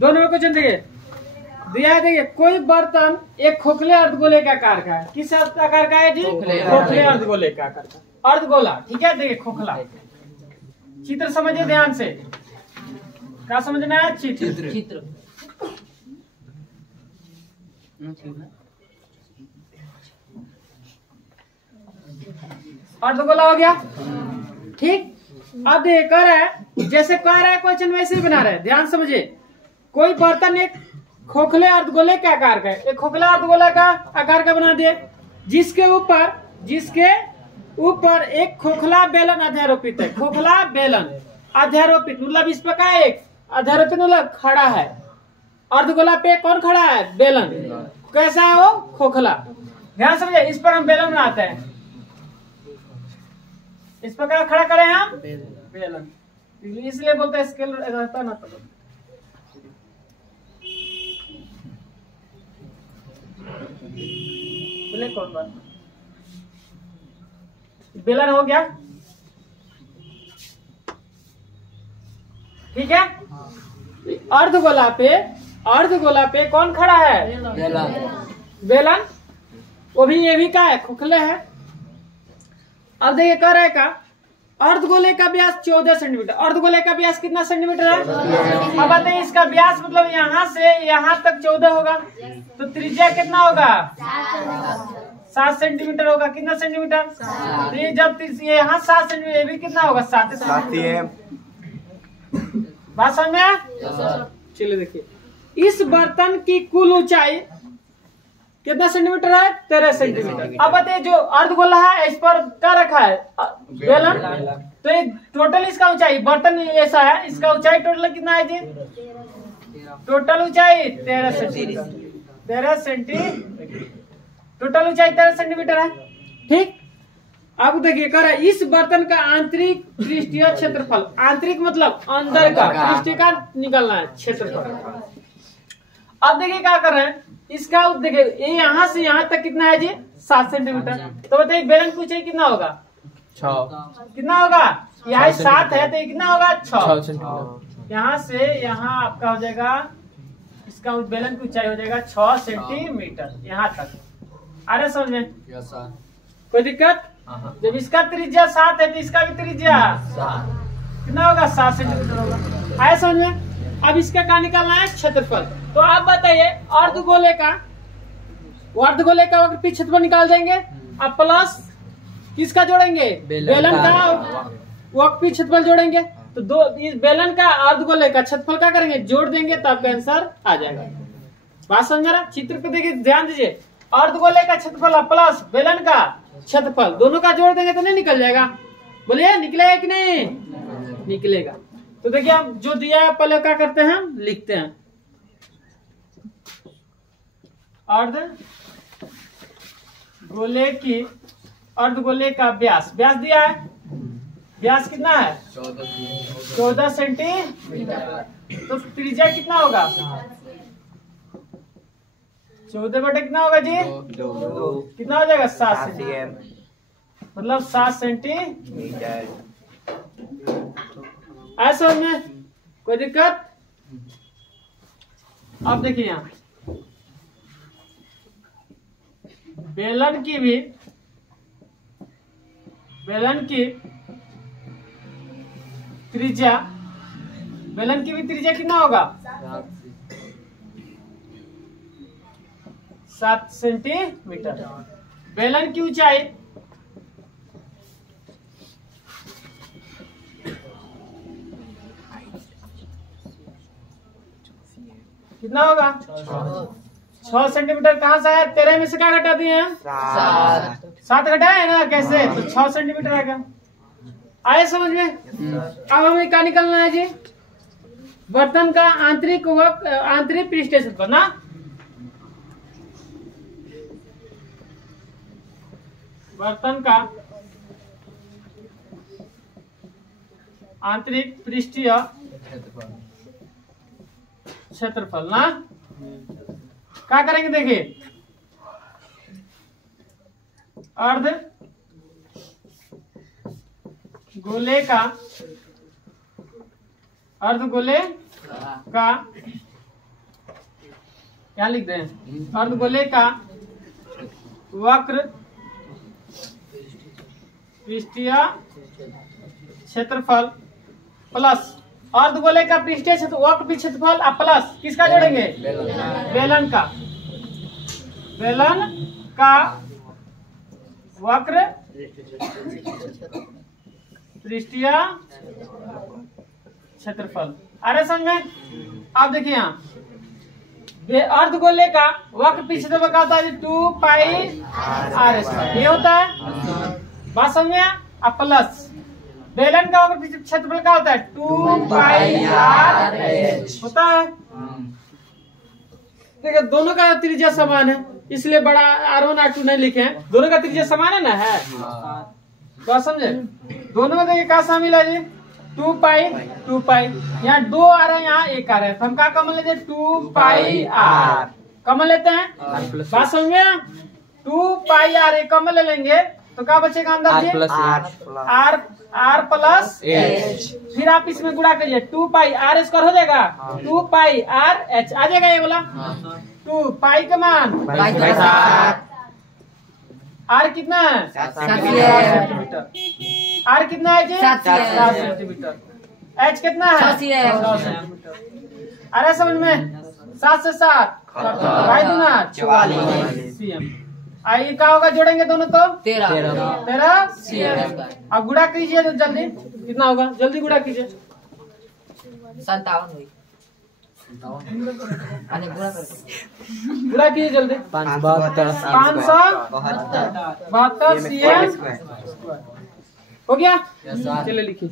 दोनों में क्वेश्चन देखिए दिया है। देखिए कोई बर्तन एक खोखले अर्धगोले का आकार का है। किस आकार का है जी? खोखले अर्धगोले का आकार का, अर्धगोला। ठीक है, देखिए खोखला। चित्र समझिए ध्यान से। क्या समझना है? चित्र। अर्धगोला हो गया। ठीक, अब ये कह रहा है, जैसे कह रहा है क्वेश्चन वैसे ही बना रहे हैं। ध्यान समझिए। कोई बर्तन एक खोखले अर्धगोले के आकार का है। एक खोखला अर्धगोला का आकार का बना दिए, जिसके ऊपर एक खोखला बेलन अध्यारोपित है। खोखला बेलन अध्यारोपित मतलब इस पर का एक अध्यारोपित मतलब खड़ा है। अर्धगोला पे कौन खड़ा है? बेलन। कैसा है वो? खोखला। ध्यान समझिए, इस पर हम बेलन बनाते हैं। इस पर क्या खड़ा करें हम? बेलन। इसलिए बोलते हैं स्केल रहता ना। कौन बात? बेलन हो गया। ठीक है। अर्धगोला पे कौन खड़ा है? बेलन। वो भी ये भी का है? खोखले है। अब देखिए कह रहा है का अर्धगोले का व्यास 14 सेंटीमीटर। अर्धगोले का व्यास कितना सेंटीमीटर है? अब बताइए इसका व्यास मतलब यहाँ से यहाँ तक 14 होगा, तो त्रिज्या कितना होगा? 7 सेंटीमीटर होगा। कितना सेंटीमीटर? तो ये जब यहाँ 7 सेंटीमीटर, ये भी कितना होगा? 7 है। बात समझ में? चलिए देखिए, इस बर्तन की कुल ऊंचाई कितना सेंटीमीटर है? 13 सेंटीमीटर। अब बताइए जो अर्धगोला है इस पर क्या रखा है? बेलन। तो ये टोटल इसका ऊंचाई, बर्तन ऐसा है, इसका ऊंचाई टोटल कितना है जी? टोटल ऊंचाई 13 सेंटीमीटर। 13 सेंटीमीटर टोटल ऊंचाई 13 सेंटीमीटर है। ठीक, अब देखिए कह रहा है इस बर्तन का आंतरिक पृष्ठीय क्षेत्रफल। आंतरिक मतलब अंदर का, पृष्ठ का निकलना है क्षेत्रफल। अब देखिए क्या कर रहे हैं, इसका देखिए ये यहाँ से यहाँ तक कितना है जी? 7 सेंटीमीटर। तो बताइए बेलन की ऊंचाई कितना होगा? 6। कितना होगा? यहाँ 7 है तो ये कितना होगा? 6 सेंटीमीटर। यहाँ से यहाँ आपका हो जाएगा, इसका बेलन की ऊंचाई हो जाएगा 6 सेंटीमीटर यहाँ तक। आ रहे समझ में? कोई दिक्कत? जब इसका त्रिज्या 7 है तो इसका भी त्रिज्या कितना होगा? 7 सेंटीमीटर होगा। आया समझ में? अब इसका क्या निकालना है? क्षेत्रफल। तो आप बताइए अर्धगोले का वक्र क्षेत्रफल निकाल देंगे। अब प्लस किसका जोड़ेंगे? बेलन का वक्र क्षेत्रफल जोड़ेंगे। तो दो इस बेलन का अर्धगोले का क्षेत्रफल क्या करेंगे? जोड़ देंगे तो आपका आंसर आ जाएगा। बात समझ रहा? चित्र पे देखिए, ध्यान दीजिए। अर्धगोले का क्षेत्रफल प्लस बेलन का क्षेत्रफल दोनों का जोड़ देंगे तो नहीं निकल जाएगा? बोलिए निकलेगा कि नहीं? निकलेगा। तो देखिए हम जो दिया है पहले क्या करते हैं? लिखते हैं अर्धगोले का व्यास दिया है। व्यास कितना है? 14 सेंटीमीटर। तो त्रिज्या कितना होगा? 14 बटे कितना होगा जी? 2। कितना हो जाएगा? 7 सेंटीमीटर। मतलब 7 सेंटीमीटर। ऐसा में कोई दिक्कत? अब देखिए यहाँ बेलन की त्रिज्या कितना होगा? 7 सेंटीमीटर। बेलन की ऊंचाई कितना होगा? 6 सेंटीमीटर। कहाँ से है? 13 में से क्या घटा दिए हैं? 7 घटाए ना? कैसे? तो 6 सेंटीमीटर आ गया। आए समझ में? अब हमें क्या निकलना है जी? बर्तन का आंतरिक पृष्ठीय क्षेत्रफल ना। बर्तन का आंतरिक पृष्ठीय क्षेत्रफल ना। क्या करेंगे देखिए, अर्धगोले का क्या लिख दें? अर्धगोले का वक्र पृष्ठीय क्षेत्रफल प्लस अर्धगोले का पृष्ठीय वक्र क्षेत्रफल और प्लस किसका जोड़ेंगे? बेलन का वक्र पृष्ठीय क्षेत्रफल। अरे समझ में? अब देखिए यहाँ अर्धगोले का वक्र पृष्ठीय क्षेत्रफल का होता है 2 पाई आर स्क्वायर, ये होता है बात समझ में? अब प्लस बेलन का वक्र पृष्ठीय क्षेत्रफल का होता है 2 पाई आर एच होता है। देखिए दोनों का त्रिज्या समान है, इसलिए बड़ा R1 R2 नहीं लिखे हैं, दोनों का त्रिज्या समान है ना है। तो समझे दोनों में देखिए क्या शामिल है जी? 2 पाई यहाँ 2 आ रहा है, यहाँ 1 आ रहा है, तो हम क्या कॉमन लेते हैं? 2 पाई आर कॉमन लेते हैं। बात समझ में? 2 पाई आर एक कॉमन ले लेंगे तो क्या बचेगा अंदर जी? Are plus H. फिर आप इसमें गुणा करिए 2 पाई आर स्क्वायर हो जाएगा 2 पाई आर एच आ जाएगा ये वाला। 2 पाई का मान आर कितना है? 7 सेंटीमीटर। आर कितना है जी? 7 सेंटीमीटर। एच कितना है? 6 सेंटीमीटर। अरे समझ में? 7 से 7 भाई दूना 44 cm। आइए क्या होगा? जोड़ेंगे दोनों तो 13 cm। अब गुणा कीजिए तो जल्दी कितना होगा? जल्दी गुणा कीजिए। 57 गुणा कीजिए जल्दी। 572 cm हो गया। चलिए लिखिए।